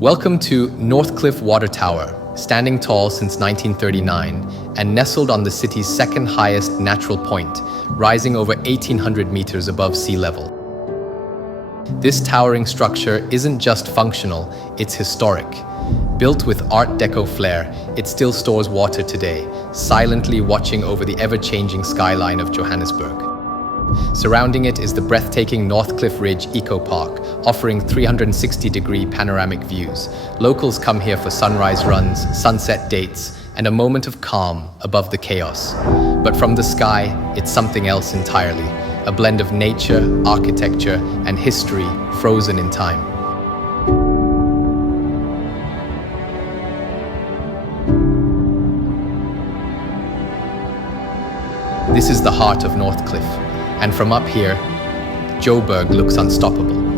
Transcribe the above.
Welcome to Northcliff Water Tower, standing tall since 1939 and nestled on the city's second highest natural point, rising over 1,800 meters above sea level. This towering structure isn't just functional, it's historic. Built with Art Deco flair, it still stores water today, silently watching over the ever-changing skyline of Johannesburg. Surrounding it is the breathtaking Northcliff Ridge Eco Park, offering 360-degree panoramic views. Locals come here for sunrise runs, sunset dates, and a moment of calm above the chaos. But from the sky, it's something else entirely, a blend of nature, architecture, and history frozen in time. This is the heart of Northcliff, and from up here, Joburg looks unstoppable.